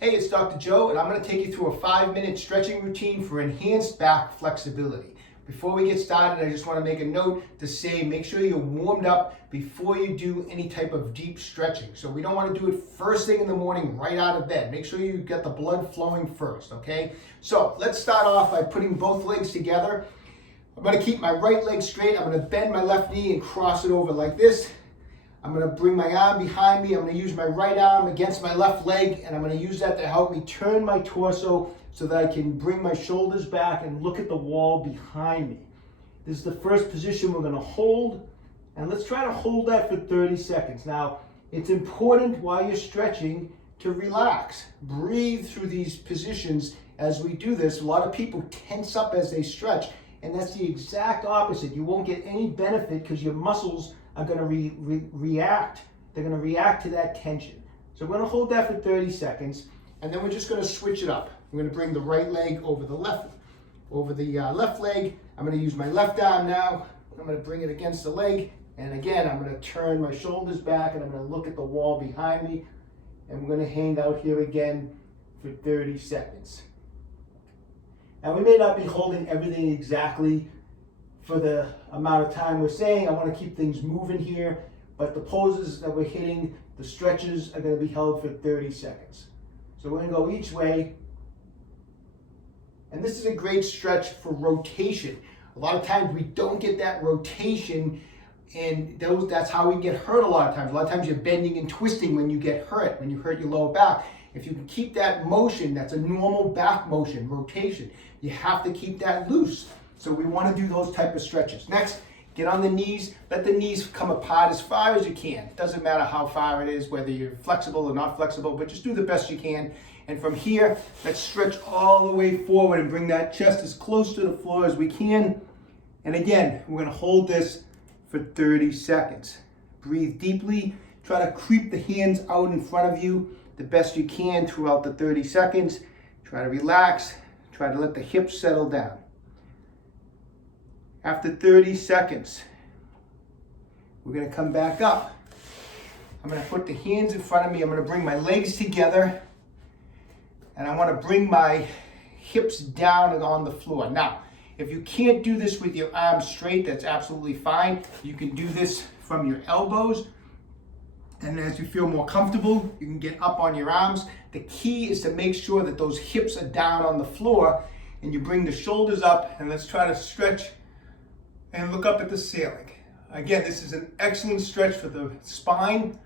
Hey, it's Dr. Joe, and I'm going to take you through a 5-minute stretching routine for enhanced back flexibility. Before we get started, I just want to make a note to say make sure you're warmed up before you do any type of deep stretching. So we don't want to do it first thing in the morning right out of bed. Make sure you get the blood flowing first, okay? So let's start off by putting both legs together. I'm going to keep my right leg straight. I'm going to bend my left knee and cross it over like this. I'm going to bring my arm behind me. I'm going to use my right arm against my left leg, and I'm going to use that to help me turn my torso so that I can bring my shoulders back and look at the wall behind me. This is the first position we're going to hold, and let's try to hold that for 30 seconds. Now, it's important while you're stretching to relax. Breathe through these positions as we do this. A lot of people tense up as they stretch, and that's the exact opposite. You won't get any benefit because your muscles are going to react. They're going to react to that tension. So we're going to hold that for 30 seconds, and then we're just going to switch it up. I'm going to bring the right leg over the left leg. I'm going to use my left arm now. I'm going to bring it against the leg, and again, I'm going to turn my shoulders back, and I'm going to look at the wall behind me, and we're going to hang out here again for 30 seconds. Now, we may not be holding everything exactly for the amount of time we're saying. I want to keep things moving here, but the poses that we're hitting, the stretches are going to be held for 30 seconds. So we're going to go each way. And this is a great stretch for rotation. A lot of times we don't get that rotation, and that's how we get hurt a lot of times. A lot of times you're bending and twisting when you get hurt, when you hurt your lower back. If you can keep that motion, that's a normal back motion, rotation. You have to keep that loose. So we want to do those type of stretches. Next, get on the knees. Let the knees come apart as far as you can. It doesn't matter how far it is, whether you're flexible or not flexible, but just do the best you can. And from here, let's stretch all the way forward and bring that chest as close to the floor as we can. And again, we're going to hold this for 30 seconds. Breathe deeply. Try to creep the hands out in front of you the best you can throughout the 30 seconds. Try to relax. Try to let the hips settle down. After 30 seconds, we're going to come back up. I'm going to put the hands in front of me. I'm going to bring my legs together, and I want to bring my hips down on the floor. Now, if you can't do this with your arms straight, that's absolutely fine. You can do this from your elbows, and as you feel more comfortable, you can get up on your arms. The key is to make sure that those hips are down on the floor, and you bring the shoulders up, and let's try to stretch and look up at the ceiling. Again, this is an excellent stretch for the spine.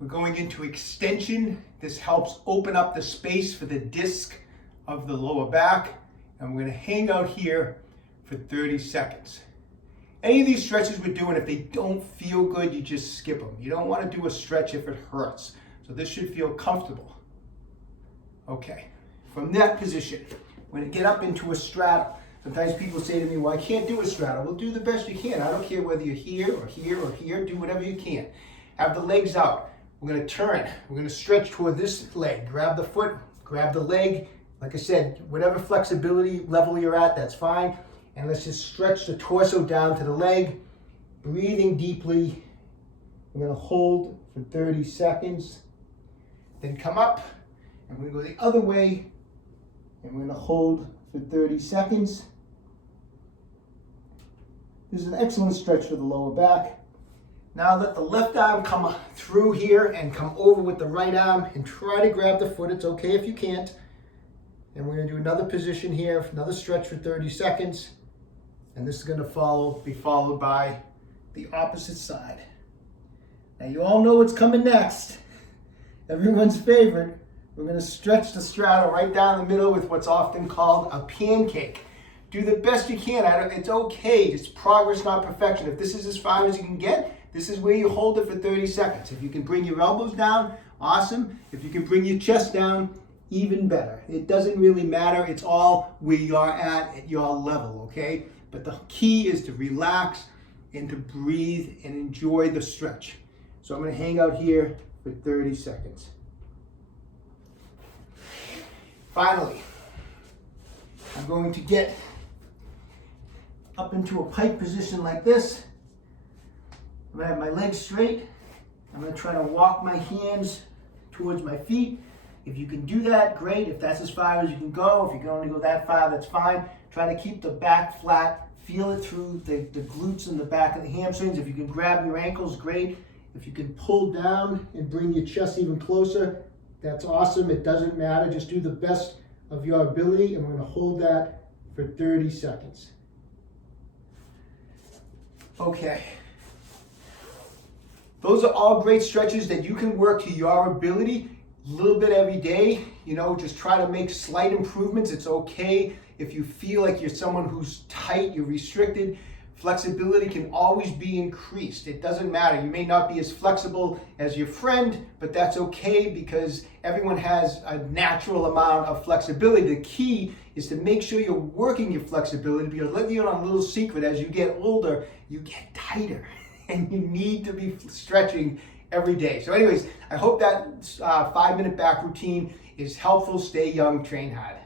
We're going into extension. This helps open up the space for the disc of the lower back. And we're going to hang out here for 30 seconds. Any of these stretches we're doing, if they don't feel good, you just skip them. You don't want to do a stretch if it hurts. So this should feel comfortable. Okay, from that position, we're going to get up into a straddle. Sometimes people say to me, well, I can't do a straddle. Well, do the best you can. I don't care whether you're here or here or here. Do whatever you can. Have the legs out. We're going to turn. We're going to stretch toward this leg. Grab the foot, grab the leg. Like I said, whatever flexibility level you're at, that's fine. And let's just stretch the torso down to the leg. Breathing deeply. We're going to hold for 30 seconds. Then come up. And we're going to go the other way. And we're going to hold for 30 seconds. This is an excellent stretch for the lower back. Now let the left arm come through here and come over with the right arm and try to grab the foot. It's okay if you can't. And we're going to do another position here, another stretch for 30 seconds. And this is going to be followed by the opposite side. Now you all know what's coming next. Everyone's favorite. We're going to stretch the straddle right down the middle with what's often called a pancake. Do the best you can. It's okay. It's progress, not perfection. If this is as far as you can get, this is where you hold it for 30 seconds. If you can bring your elbows down, awesome. If you can bring your chest down, even better. It doesn't really matter. It's all where you're at your level, okay? But the key is to relax and to breathe and enjoy the stretch. So I'm going to hang out here for 30 seconds. Finally, I'm going to get up into a pike position like this. I'm going to have my legs straight. I'm going to try to walk my hands towards my feet. If you can do that, great. If that's as far as you can go, if you can only go that far, that's fine. Try to keep the back flat. Feel it through the glutes and the back of the hamstrings. If you can grab your ankles, great. If you can pull down and bring your chest even closer, that's awesome. It doesn't matter. Just do the best of your ability, and we're going to hold that for 30 seconds. Okay. Those are all great stretches that you can work to your ability a little bit every day. You know, just try to make slight improvements. It's okay if you feel like you're someone who's tight, you're restricted. Flexibility can always be increased. It doesn't matter. You may not be as flexible as your friend, but that's okay because everyone has a natural amount of flexibility. The key is to make sure you're working your flexibility, because let me in on a little secret. As you get older, you get tighter and you need to be stretching every day. So anyways, I hope that 5-minute back routine is helpful. Stay young, train hard.